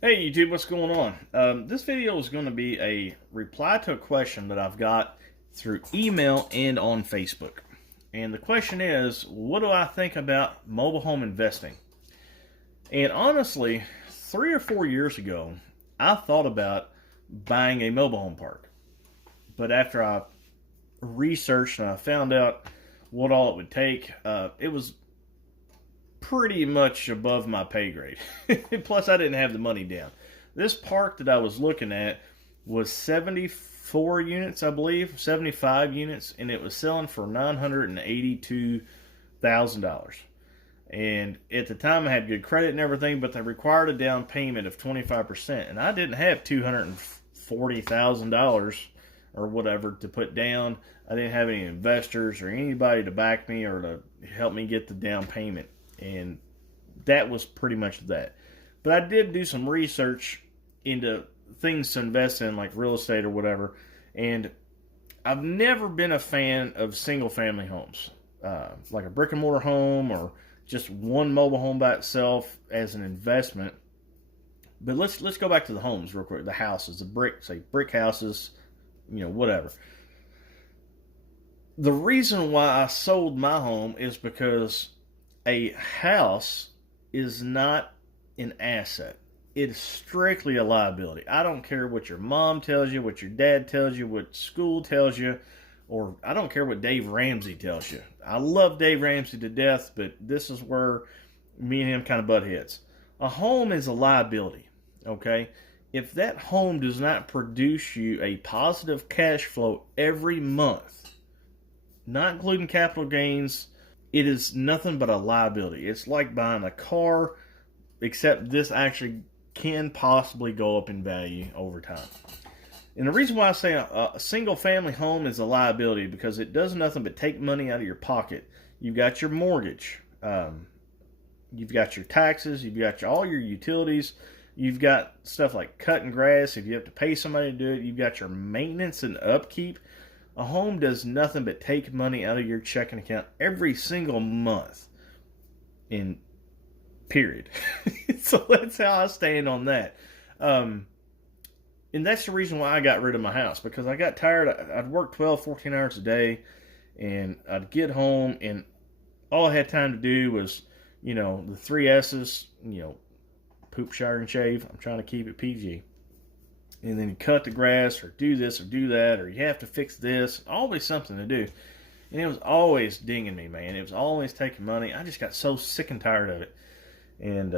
Hey YouTube, what's going on? This video is going to be a reply to a question that I've got through email and on Facebook. And the question is, what do I think about mobile home investing? And honestly, 3 or 4 years ago, I thought about buying a mobile home park. But after I researched and I found out what all it would take, it was pretty much above my pay grade. Plus, I didn't have the money down. This park that I was looking at was 74 units, I believe, 75 units, and it was selling for $982,000. And at the time, I had good credit and everything, but they required a down payment of 25%, and I didn't have $240,000 or whatever to put down. I didn't have any investors or anybody to back me or to help me get the down payment, and that was pretty much that. But I did do some research into things to invest in, like real estate or whatever, and I've never been a fan of single family homes, like a brick and mortar home or just one mobile home by itself as an investment. But let's go back to the homes real quick. The houses, the brick houses, whatever. The reason why I sold my home is because a house is not an asset. It's strictly a liability. I don't care what your mom tells you, what your dad tells you, what school tells you, or I don't care what Dave Ramsey tells you. I love Dave Ramsey to death, but this is where me and him kind of butt heads. A home is a liability, okay? If that home does not produce you a positive cash flow every month, not including capital gains, it is nothing but a liability. It's like buying a car, except this actually can possibly go up in value over time. And the reason why I say a single family home is a liability because it does nothing but take money out of your pocket. You've got your mortgage, you've got your taxes, you've got all your utilities, you've got stuff like cutting grass if you have to pay somebody to do it, you've got your maintenance and upkeep. A home does nothing but take money out of your checking account every single month. In period. So that's how I stand on that. And that's the reason why I got rid of my house, because I got tired. I'd work 12, 14 hours a day, and I'd get home, and all I had time to do was, the three S's, poop, shower, and shave. I'm trying to keep it PG. And then you cut the grass, or do this, or do that, or you have to fix this. Always something to do. And it was always dinging me, man. It was always taking money. I just got so sick and tired of it. And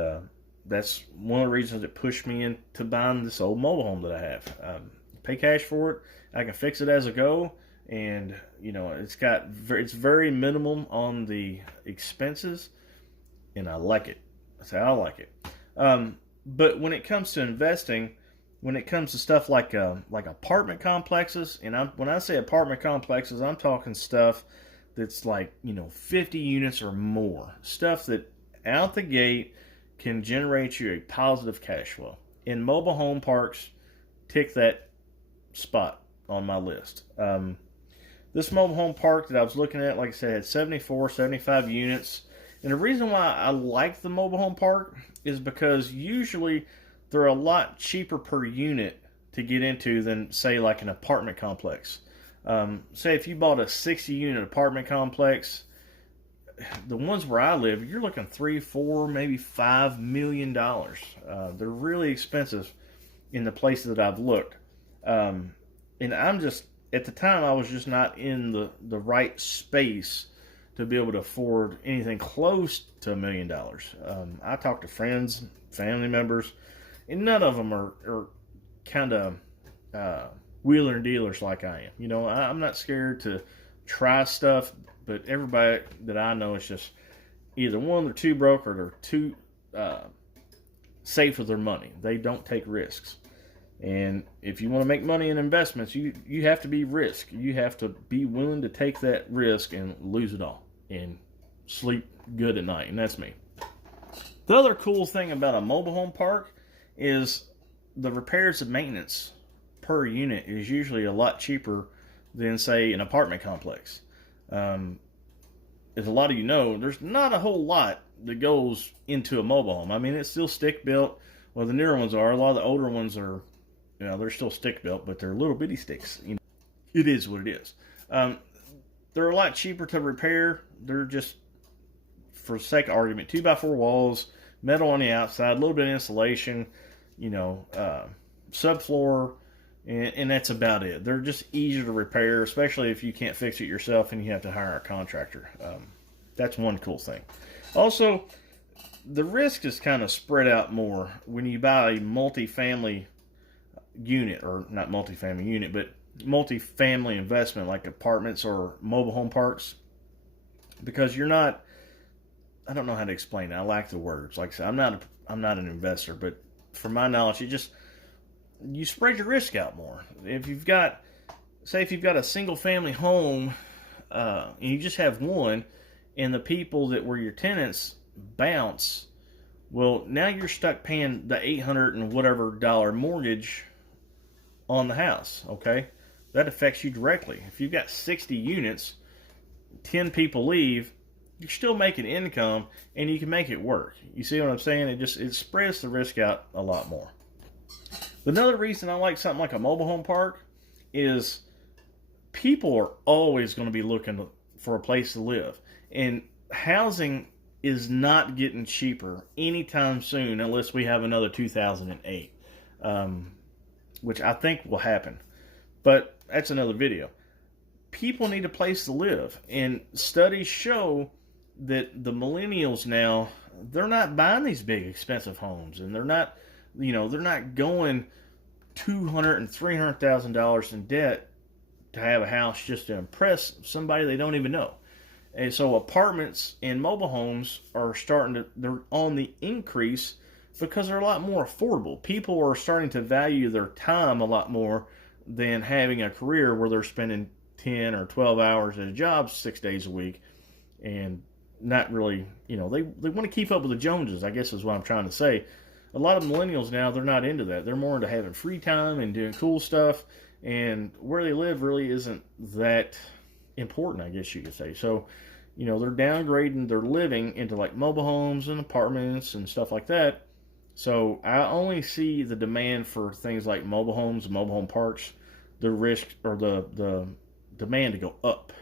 that's one of the reasons that pushed me into buying this old mobile home that I have. Pay cash for it. I can fix it as I go. And, it's very minimum on the expenses. And I like it. That's how I like it. But when it comes to investing, when it comes to stuff like apartment complexes, and when I say apartment complexes, I'm talking stuff that's like 50 units or more, stuff that out the gate can generate you a positive cash flow. And mobile home parks tick that spot on my list. This mobile home park that I was looking at, like I said, had 74, 75 units. And the reason why I like the mobile home park is because usually they're a lot cheaper per unit to get into than, say, like an apartment complex. Say if you bought a 60-unit apartment complex, the ones where I live, you're looking $3, $4, maybe $5 million. They're really expensive in the places that I've looked. And I'm just, at the time, I was just not in the right space to be able to afford anything close to $1 million. I talked to friends, family members, and none of them are kind of wheeler and dealers like I am. I'm not scared to try stuff, but everybody that I know is just either one, they're too broke, or they're too safe with their money. They don't take risks. And if you want to make money in investments, you have to be risk. You have to be willing to take that risk and lose it all and sleep good at night. And that's me. The other cool thing about a mobile home park is the repairs and maintenance per unit is usually a lot cheaper than, say, an apartment complex. As a lot of you know, there's not a whole lot that goes into a mobile home. I mean, it's still stick built Well, the newer ones are. A lot of the older ones are, they're still stick built, but they're little bitty sticks. It is what it is. Um, they're a lot cheaper to repair. They're just, for sake of argument, 2x4 walls, metal on the outside, a little bit of insulation, you know, subfloor, and that's about it. They're just easier to repair, especially if you can't fix it yourself and you have to hire a contractor. That's one cool thing. Also, the risk is kind of spread out more when you buy a multifamily unit, or not multifamily unit, but multifamily investment like apartments or mobile home parks, because you're not, I don't know how to explain it. I lack the words. Like I said, I'm not an investor, but from my knowledge, you spread your risk out more. If you've got a single family home, and you just have one, and the people that were your tenants bounce, well, now you're stuck paying the $800 and whatever dollar mortgage on the house. Okay, that affects you directly. If you've got 60 units, 10 people leave, you're still making income, and you can make it work. You see what I'm saying? It spreads the risk out a lot more. Another reason I like something like a mobile home park is people are always going to be looking for a place to live, and housing is not getting cheaper anytime soon unless we have another 2008, which I think will happen. But that's another video. People need a place to live, and studies show that the millennials now, they're not buying these big expensive homes, and they're not going $200,000 and $300,000 in debt to have a house just to impress somebody they don't even know. And so apartments and mobile homes are they're on the increase because they're a lot more affordable. People are starting to value their time a lot more than having a career where they're spending 10 or 12 hours at a job 6 days a week, and not really, they want to keep up with the Joneses, I guess is what I'm trying to say. A lot of millennials now, they're not into that. They're more into having free time and doing cool stuff, and where they live really isn't that important, I guess you could say. So, they're downgrading their living into like mobile homes and apartments and stuff like that. So I only see the demand for things like mobile homes and mobile home parks, the risk or the demand to go up.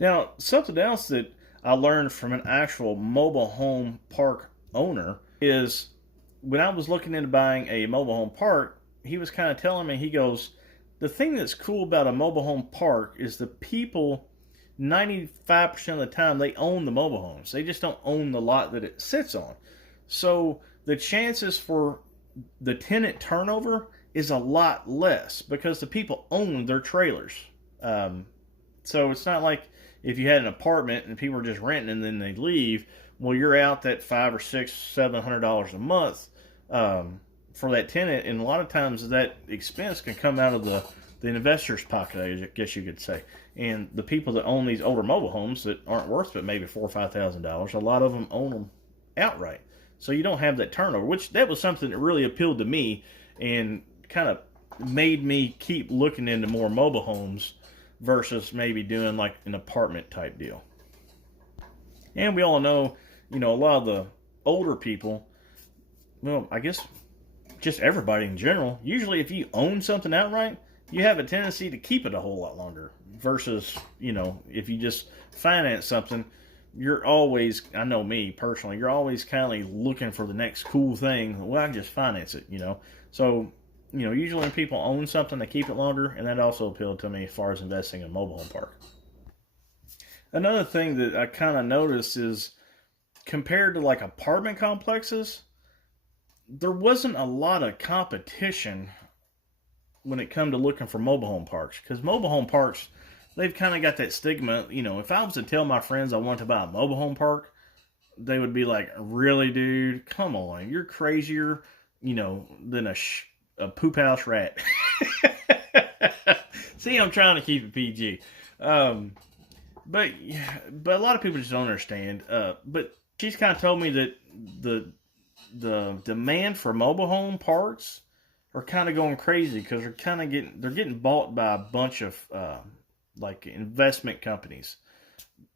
Now, something else that I learned from an actual mobile home park owner is when I was looking into buying a mobile home park, he was kind of telling me, he goes, the thing that's cool about a mobile home park is the people, 95% of the time, they own the mobile homes. They just don't own the lot that it sits on. So the chances for the tenant turnover is a lot less because the people own their trailers. So it's not like if you had an apartment and people were just renting and then they leave. Well, you're out that $500 or $600, $700 a month for that tenant, and a lot of times that expense can come out of the investor's pocket, I guess you could say. And the people that own these older mobile homes that aren't worth but maybe $4,000 or $5,000, a lot of them own them outright. So you don't have that turnover, which that was something that really appealed to me and kind of made me keep looking into more mobile homes versus maybe doing like an apartment type deal. And we all know, a lot of the older people, well, I guess just everybody in general, usually if you own something outright, you have a tendency to keep it a whole lot longer versus, if you just finance something, you're always, I know me personally, you're always kind of looking for the next cool thing. Well, I can just finance it, So, usually when people own something, they keep it longer, and that also appealed to me as far as investing in a mobile home park. Another thing that I kind of noticed is compared to like apartment complexes, there wasn't a lot of competition when it come to looking for mobile home parks, because mobile home parks, they've kind of got that stigma. If I was to tell my friends I want to buy a mobile home park, they would be like, really, dude, come on, you're crazier, than a poop house rat. See, I'm trying to keep it PG. But a lot of people just don't understand. But she's kind of told me that the demand for mobile home parks are kind of going crazy because they're getting bought by a bunch of like investment companies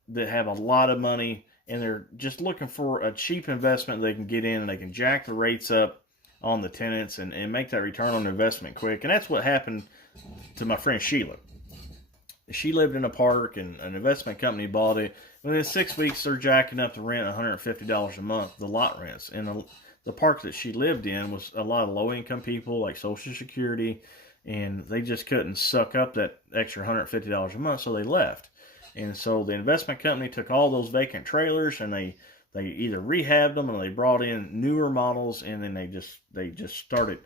that have a lot of money and they're just looking for a cheap investment they can get in, and they can jack the rates up on the tenants and make that return on investment quick. And that's what happened to my friend Sheila. She lived in a park, and an investment company bought it. Within 6 weeks, they're jacking up the rent $150 a month, the lot rents. And the park that she lived in was a lot of low-income people, like Social Security, and they just couldn't suck up that extra $150 a month, so they left. And so the investment company took all those vacant trailers, and they either rehabbed them, or they brought in newer models, and then they just started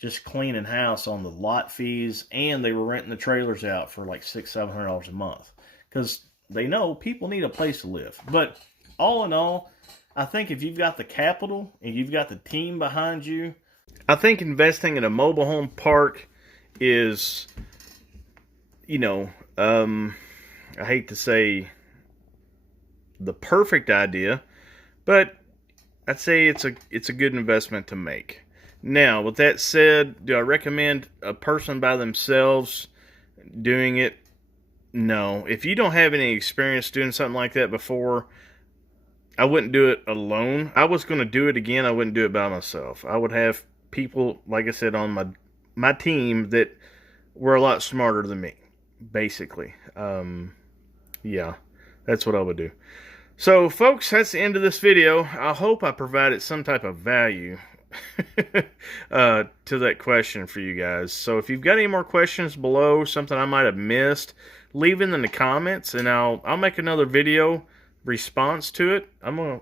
just cleaning house on the lot fees, and they were renting the trailers out for like $600-700 a month, because they know people need a place to live. But all in all, I think if you've got the capital and you've got the team behind you, I think investing in a mobile home park is, I hate to say the perfect idea, but I'd say it's a good investment to make. Now, with that said, do I recommend a person by themselves doing it? No. If you don't have any experience doing something like that before, I wouldn't do it alone. I was going to do it again. I wouldn't do it by myself. I would have people, like I said, on my team that were a lot smarter than me, basically. Yeah, that's what I would do. So, folks, that's the end of this video. I hope I provided some type of value to that question for you guys. So if you've got any more questions below, something I might have missed, leave it in the comments, and I'll make another video response to it. I'm gonna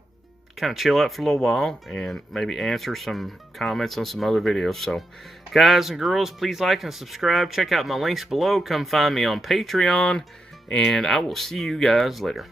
kind of chill out for a little while and maybe answer some comments on some other videos. So guys and girls, please like and subscribe. Check out my links below. Come find me on Patreon, and I will see you guys later.